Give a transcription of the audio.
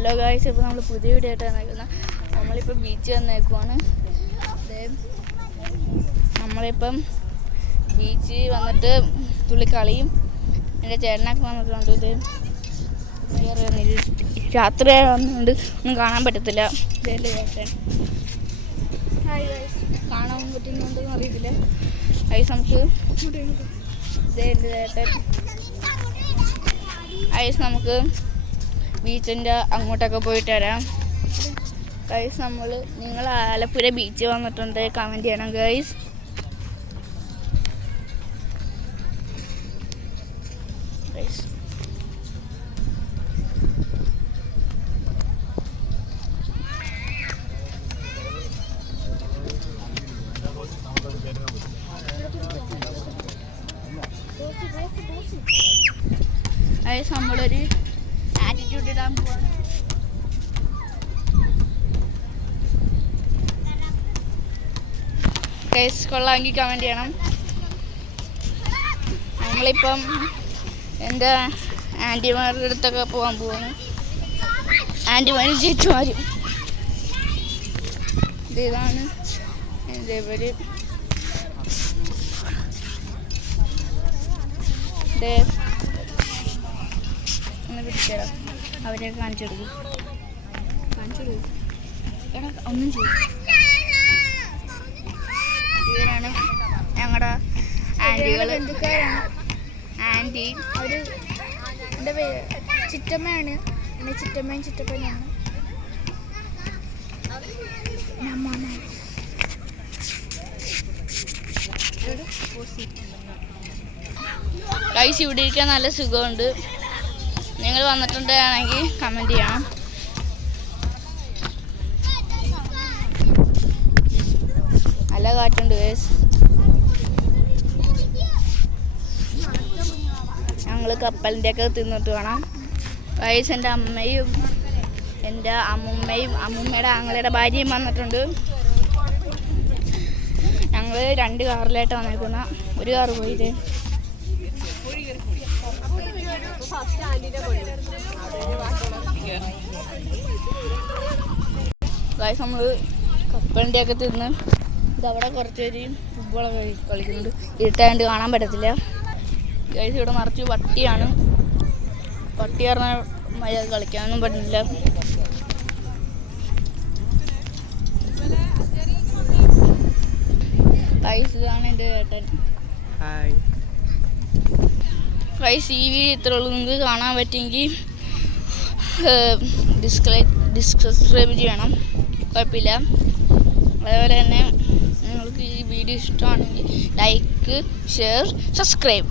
Hello guys, ഇപ്പോൾ നമ്മൾ പുതിയ വീഡിയോ ആയിട്ടാണ് നിൽക്കുന്നത്. നമ്മളിപ്പോൾ ബീച്ച് വന്നേക്കുവാണ്. നമ്മളിപ്പം ബീച്ച് വന്നിട്ട് തുള്ളി കളിയും. എൻ്റെ ചേട്ടനൊക്കെ വന്നിട്ടുണ്ട്. ഇത് രാത്രി വന്നുകൊണ്ട് ഒന്നും കാണാൻ പറ്റത്തില്ല. ഇതല്ലേ ചേട്ടൻ, കാണാൻ പറ്റുന്നുണ്ടെന്ന് അറിയത്തില്ല. ഐസ് നമുക്ക് ഇതേ എൻ്റെ ചേട്ടൻ. ഐസ് നമുക്ക് ബീച്ചിൻ്റെ അങ്ങോട്ടൊക്കെ പോയിട്ട് വരാം. ഗൈസ്, നിങ്ങൾ ആലപ്പുഴ ബീച്ച് വന്നിട്ടുണ്ട്, കമൻറ്റ് ചെയ്യണം ഗൈസ്. ഗൈസ്, നമ്മളൊരു ആറ്റിറ്റ്യൂഡ് ഇടാൻ പോവാണ്. ഗൈസ്, കൊള്ളാമെങ്കിൽ കമൻറ്റ് ചെയ്യണം. നമ്മളിപ്പം എൻ്റെ ആൻറ്റിമാരുടെ അടുത്തൊക്കെ പോകാൻ പോവാണ്. ആൻറ്റിമാരും ചേച്ചിമാരും. ഇതാണ് എൻ്റെ പേര്. അവരെ കാണിച്ചു കൊടുക്കും. എടാ ഒന്നും ചെയ്യും. ഇവരാണ് ഞങ്ങളുടെ ആൻറ്റികൾ. ആൻറ്റി അവർ എൻ്റെ പേര് ചിറ്റമ്മയാണ്. എൻ്റെ ചിറ്റമ്മയും ചിറ്റപ്പനാണ്. ഗൈസ്, ഇവിടെ ഇരിക്കാൻ നല്ല സുഖമുണ്ട്. നിങ്ങൾ വന്നിട്ടുണ്ടെങ്കിൽ കമൻറ്റ് ചെയ്യണം. നല്ല കാറ്റുണ്ട് ഗൈസ്. ഞങ്ങൾ കപ്പലിൻ്റെ ഒക്കെ തിന്നിട്ട് വേണം. ഗൈസ്, എൻ്റെ അമ്മയും എൻ്റെ അമ്മുമ്മയും അമ്മുമ്മയുടെ ആങ്ങളുടെ ഭാര്യയും വന്നിട്ടുണ്ട്. ഞങ്ങൾ 2 കാറിലായിട്ട് വന്നേക്കുന്ന. ഒരു കാറ് പോയില്ലേ. ഗൈസ്, നമ്മൾ കപ്പലിൻ്റെ ഒക്കെ തിന്ന് ഇതവിടെ കുറച്ച് പേര് ഫുട്ബോളൊക്കെ കളിക്കുന്നുണ്ട്. ഇരുട്ടായതുകൊണ്ട് കാണാൻ പറ്റത്തില്ല. ഗൈസ്, ഇവിടെ നിറച്ച് പട്ടിയാണ്. പട്ടി പറഞ്ഞാൽ മര്യാദ കളിക്കാനൊന്നും പറ്റുന്നില്ല. ഗൈസ്, ഇതാണ് എൻ്റെ ചേട്ടൻ. ഗൈസ്, ഈ വീഡിയോ ഇത്ര ഉള്ളൂ. നിങ്ങൾക്ക് കാണാൻ പറ്റുമെങ്കിൽ സബ്സ്ക്രൈബ് ചെയ്യണം, കുഴപ്പമില്ല. അതേപോലെ തന്നെ നിങ്ങൾക്ക് ഈ വീഡിയോ ഇഷ്ടമാണെങ്കിൽ ലൈക്ക്, ഷെയർ, സബ്സ്ക്രൈബ്.